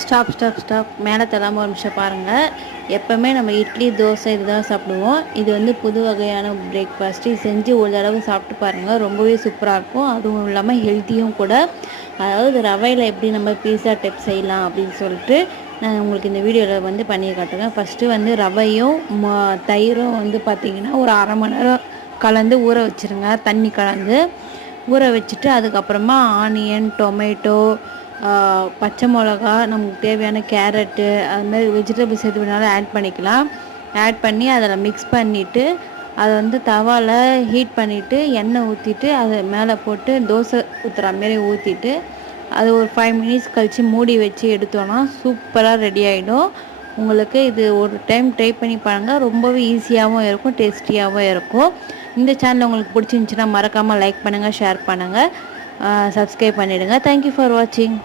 Stop மேலே தள்ளாமல் ஒரு நிமிஷம் பாருங்கள். எப்போவுமே நம்ம இட்லி தோசை இதுதான் சாப்பிடுவோம். இது வந்து புது வகையான பிரேக்ஃபாஸ்ட்டு. செஞ்சு ஒரு தடவை சாப்பிட்டு பாருங்கள், ரொம்பவே சூப்பராக இருக்கும். அதுவும் இல்லாமல் ஹெல்த்தியும் கூட. அதாவது ரவையில் எப்படி நம்ம பீஸா டைப் செய்யலாம் அப்படின்னு சொல்லிட்டு நான் உங்களுக்கு இந்த வீடியோவில் வந்து பண்ணி காட்டுறேன். ஃபஸ்ட்டு வந்து ரவையும் தயிரும் வந்து பார்த்திங்கன்னா ஒரு அரை மணி நேரம் கலந்து ஊற வச்சுருங்க. தண்ணி கலந்து ஊற வச்சுட்டு அதுக்கப்புறமா ஆனியன், டொமேட்டோ, பச்சை மிளகா, நமக்கு தேவையான கேரட்டு, அதுமாதிரி வெஜிடபிள்ஸ் எது வேணாலும் ஆட் பண்ணிக்கலாம். ஆட் பண்ணி அதில் மிக்ஸ் பண்ணிவிட்டு அதை வந்து தவாவில் ஹீட் பண்ணிவிட்டு எண்ணெய் ஊற்றிட்டு அதை மேலே போட்டு தோசை ஊற்றுற மாரி ஊற்றிட்டு அது ஒரு 5 மினிட்ஸ் கழித்து மூடி வச்சு எடுத்தோன்னா சூப்பராக ரெடி ஆகிடும். உங்களுக்கு இது ஒரு டைம் ட்ரை பண்ணி பாருங்கள். ரொம்பவே ஈஸியாகவும் இருக்கும், டேஸ்டியாகவும் இருக்கும். இந்த சேனல் உங்களுக்கு பிடிச்சிருந்துச்சின்னா மறக்காமல் லைக் பண்ணுங்கள், ஷேர் பண்ணுங்கள், சப்ஸ்கிரைப் பண்ணிவிடுங்க. தேங்க்யூ ஃபார் வாட்சிங்.